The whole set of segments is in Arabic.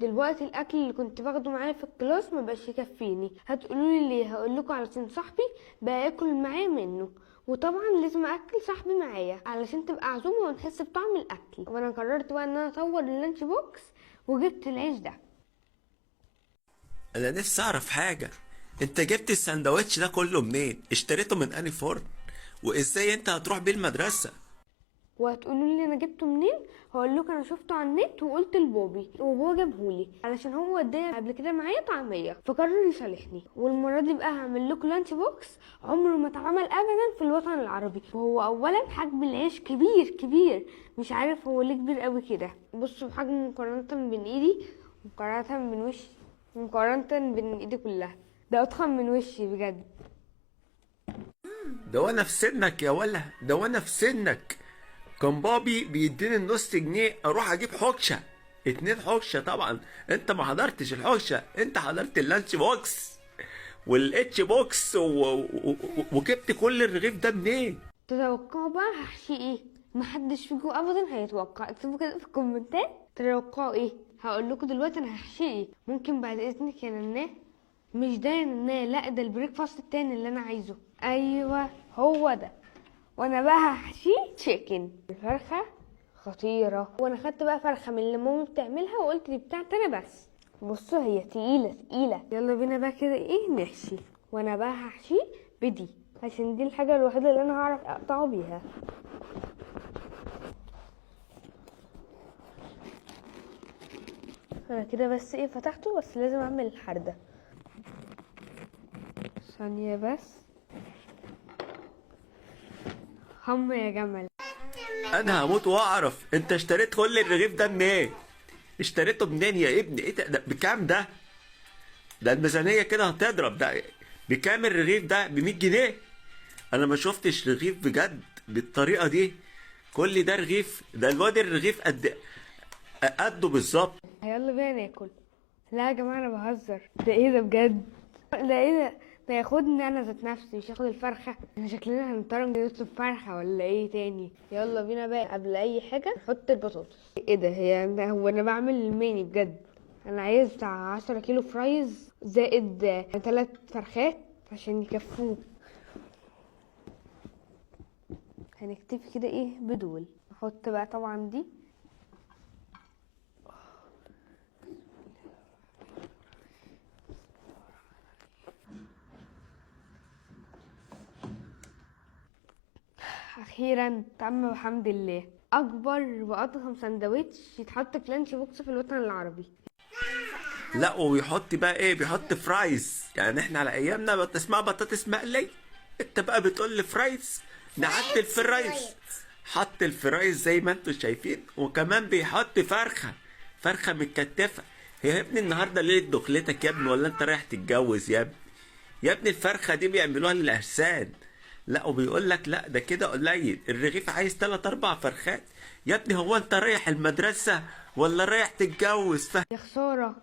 دلوقتي الاكل اللي كنت باخده معايا في الكلاس مبقاش يكفيني. هتقولوا لي ليه؟ هقول لكم علشان صاحبي بقى ياكل معايا منه، وطبعا لازم اكل صاحبي معايا علشان تبقى عزومه ونحس بطعم الاكل. وانا قررت بقى ان انا اطور اللانش بوكس وجبت العيش ده. انا نفسي اعرف حاجة. انت جبت السندوتش ده كله منين؟ اشتريته من انهي فرن؟ وازاي انت هتروح بيه المدرسة؟ وهتقولوا لي انا جبته منين؟ هقول لكم انا شفته على النت وقلت لبابي وبابا جابهولي علشان هو اداني قبل كده معايا طعميه فقرر يصالحني. والمره دي بقى هعمل لكم لانش بوكس عمره ما اتعمل ابدا في الوطن العربي. وهو اولا حجم العيش كبير كبير، مش عارف هو ليه كبير قوي كده. بصوا بحجمه مقارنه بين ايدي مقارنه بين وشي مقارنه بين ايدي كلها، ده اضخم من وشي بجد. ده وانا في سنك يا ولا، ده وانا في سنك كان بابي بيديني النص جنيه اروح اجيب حكشه، 2 حكشه. طبعا انت ما حضرتش الحكشه، انت حضرت اللانش بوكس والاتش بوكس وجبت كل الرغيف ده منين؟ تتوقعوا بقى هحشي ايه؟ محدش فيكم ابدا هيتوقع. اكتبوا كده في الكومنتات تتوقعوا ايه. هقول لكم دلوقتي انا هحشي ايه. ممكن بعد اذنك يا نناه؟ مش ده يا نناه، لا ده البريك فاست التاني اللي انا عايزه. ايوه هو ده. وانا بقى هحشي تشيكن. الفرخه خطيره. وانا خدت بقى فرخه من اللي ماما بتعملها وقلت دي بتاعتي انا بس. بصوا هي تقيله تقيله. يلا بينا بقى كده ايه نحشي. وانا بقى هحشي بدي عشان دي الحاجه الوحيده اللي انا هعرف اقطعه بيها. انا كده بس ايه فتحته، بس لازم اعمل الحردة. ثانية بس. هم يا جمل. انا هموت واعرف انت اشتريت كل الرغيف ده منين؟ اشتريته منين يا ابني؟ ايه ده بكام ده؟ ده الميزانيه كده هتضرب. ده بكام الرغيف ده؟ ب100 جنيه؟ انا ما شفتش رغيف بجد بالطريقه دي. كل ده رغيف؟ ده الواد الرغيف قده بالظبط. يلا بينا ناكل. لا يا جماعة انا بهزر، ده ايه ده بجد؟ ده ايه ده؟ ده ياخدني انا ذات نفسي مش ياخد الفرخة. احنا شكلنا هنضطر نطلب فرخة ولا ايه تاني. يلا بينا بقى قبل اي حاجة نحط البطاطس. ايه ده؟ هو انا بعمل الميني بجد. انا عايز بتاع 10 كيلو فرايز زائد 3 فرخات عشان يكفوه. هنكتفي كده ايه بدول. نحط بقى طبعا دي. اخيرا تم بحمد الله. اكبر واضخم سندوتش يتحط في لانش بوكس في الوطن العربي. لا وبيحط بقى ايه؟ بيحط فرايز. يعني احنا على ايامنا اسمها بطاطس مقلي، انت بقى بتقول لي فرايز. نعدل الفرايز. حط الفرايز زي ما انتم شايفين، وكمان بيحط فرخه متكتفه. هي يا ابني النهارده ليله دخلتك يا ابني، ولا انت رايح تتجوز يا ابني؟ يا ابني الفرخه دي بيعملوها للعرسان. لا وبيقول لك لا ده كده قليل، الرغيف عايز 3 4 فرخات. يا ابني هو انت رايح المدرسه ولا رايح تتجوز؟ يا خساره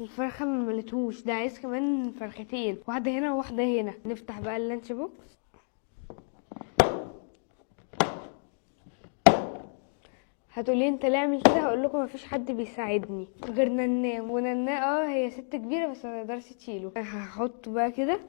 الفرخه ما ملتهوش، ده عايز كمان فرختين، واحده هنا وواحده هنا. نفتح بقى اللانش بوكس. هتقولي انت ليه اعمل كده؟ هقول لكم مفيش حد بيساعدني غير ننام. ونناه هي ست كبيره بس ما تقدرش تشيله. هحط بقى كده